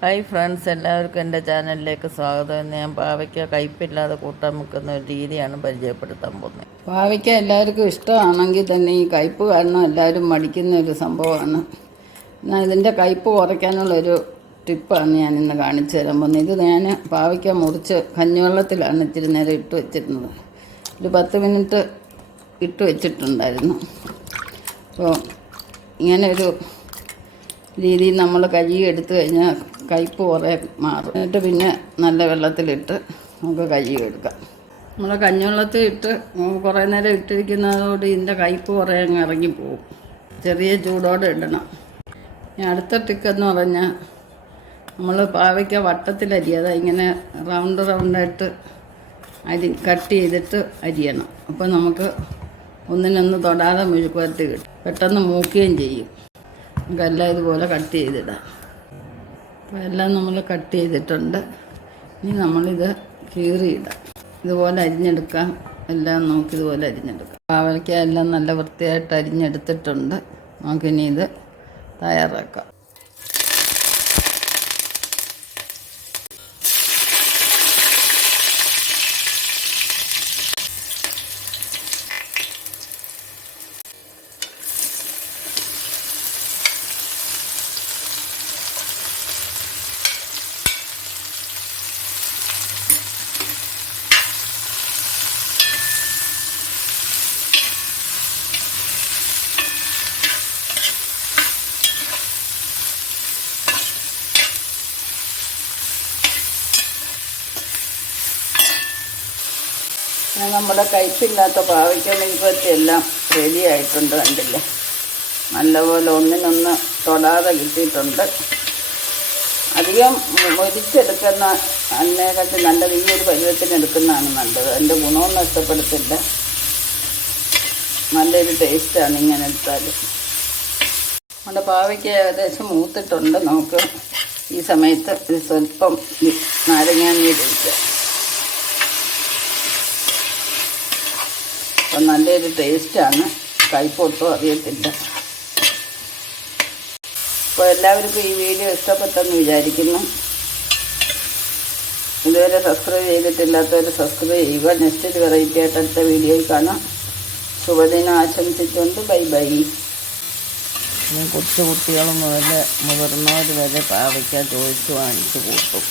Hi friends എല്ലാവർക്കും എന്റെ ചാനലിലേക്ക് സ്വാഗതം. ഞാൻ പാവയ്ക്ക കയ്പില്ലാതെ കൂട്ടാൻ വെക്കുന്ന ഒരു രീതിയാണ് പരിചയപ്പെടുത്താൻ പോകുന്നത്. പാവയ്ക്ക എല്ലാവർക്കും ഇഷ്ടമാണെങ്കിൽ തന്നെ ഈ കയ്പ് കാരണം എല്ലാവരും മടിക്കുന്ന ഒരു സംഭവമാണ്. എന്നാൽ ഇതിന്റെ കുറയ്ക്കാനുള്ള കുറയ്ക്കാനുള്ളൊരു ടിപ്പാണ് ഞാൻ ഇന്ന് കാണിച്ചു തരാൻ പോകുന്നത്. ഇത് ഞാൻ പാവയ്ക്ക മുറിച്ച് കഞ്ഞിവെള്ളത്തിലാണ് ഇച്ചിരി നേരം ഇട്ട് വെച്ചിരുന്നത്. ഒരു പത്ത് മിനിറ്റ് ഇട്ട് വെച്ചിട്ടുണ്ടായിരുന്നു. അപ്പോൾ ഇങ്ങനെ ഒരു രീതിയിൽ നമ്മൾ കഴുകി എടുത്തു കഴിഞ്ഞാൽ കയ്പ്പ് കുറേ മാറും. എന്നിട്ട് പിന്നെ നല്ല വെള്ളത്തിലിട്ട് നമുക്ക് കഴുകി എടുക്കാം. നമ്മൾ കഞ്ഞിവെള്ളത്തിൽ ഇട്ട് കുറേ നേരം ഇട്ടിരിക്കുന്നതോട് ഇതിന്റെ കയ്പ്പ് കുറേ അങ്ങ് പോകും ചെറിയ ചൂടോടെ ഇടണം. അടുത്ത ടിക്കെന്ന് പറഞ്ഞാൽ നമ്മൾ പാവയ്ക്ക വട്ടത്തിലരി അതാ ഇങ്ങനെ റൗണ്ട് റൗണ്ടായിട്ട് അരി കട്ട് ചെയ്തിട്ട് അരിയണം. അപ്പോൾ നമുക്ക് ഒന്നിനൊന്ന് തൊടാതെ മെഴുക്കുവരട്ടി കിട്ടും. പെട്ടെന്ന് മൂക്കുകയും ചെയ്യും. നമുക്കെല്ലാം ഇതുപോലെ കട്ട് ചെയ്തിടാം. അപ്പോൾ എല്ലാം നമ്മൾ കട്ട് ചെയ്തിട്ടുണ്ട്. ഇനി നമ്മളിത് കീറിയിടാം. ഇതുപോലെ അരിഞ്ഞെടുക്കാം. എല്ലാം നമുക്ക് ഇതുപോലെ അരിഞ്ഞെടുക്കാം. പാവയ്ക്ക എല്ലാം നല്ല വൃത്തിയായിട്ട് അരിഞ്ഞെടുത്തിട്ടുണ്ട്. നമുക്കിനി ഇത് തയ്യാറാക്കാം. നമ്മുടെ കയ്പില്ലാത്ത പാവയ്ക്ക മെഴുകുവരട്ടി എല്ലാം റെഡി ആയിട്ടുണ്ട് കണ്ടില്ലേ? നല്ലപോലെ ഒന്നിനൊന്ന് തൊടാതെ കിട്ടിയിട്ടുണ്ട്. അധികം മൊരിച്ചെടുക്കുന്ന അന്നേക്കാട്ടി നല്ലത് ഈ ഒരു പരുവത്തിന് എടുക്കുന്നതാണ് നല്ലത്. അതിന്റെ ഗുണവും നഷ്ടപ്പെടുത്തില്ല. നല്ലൊരു ടേസ്റ്റാണ് ഇങ്ങനെ എടുത്താൽ നമ്മുടെ പാവയ്ക്ക് ഏകദേശം മൂത്തിട്ടുണ്ട്. നമുക്ക് ഈ സമയത്ത് ഒരു സ്വല്പം നാരങ്ങാനീര് അപ്പം നല്ലൊരു ടേസ്റ്റാണ്. കൈപ്പൊട്ടും അറിയത്തില്ല. അപ്പോൾ എല്ലാവർക്കും ഈ വീഡിയോ ഇഷ്ടപ്പെട്ടെന്ന് വിചാരിക്കുന്നു. ഇതുവരെ സബ്സ്ക്രൈബ് ചെയ്തിട്ടില്ലാത്തവർ സബ്സ്ക്രൈബ് ചെയ്യുക. നെക്സ്റ്റ് ഒരു വെറൈറ്റി ആയിട്ട് അടുത്ത വീഡിയോയിൽ കാണാം. ശുഭദിനം ആശംസിച്ചുകൊണ്ട് ബൈ ബൈ. കൊച്ചു കുട്ടികൾ മുതൽ മുതിർന്നവർ വരെ പാവയ്ക്ക ചോദിച്ച് വാങ്ങിച്ച് കൂട്ടും.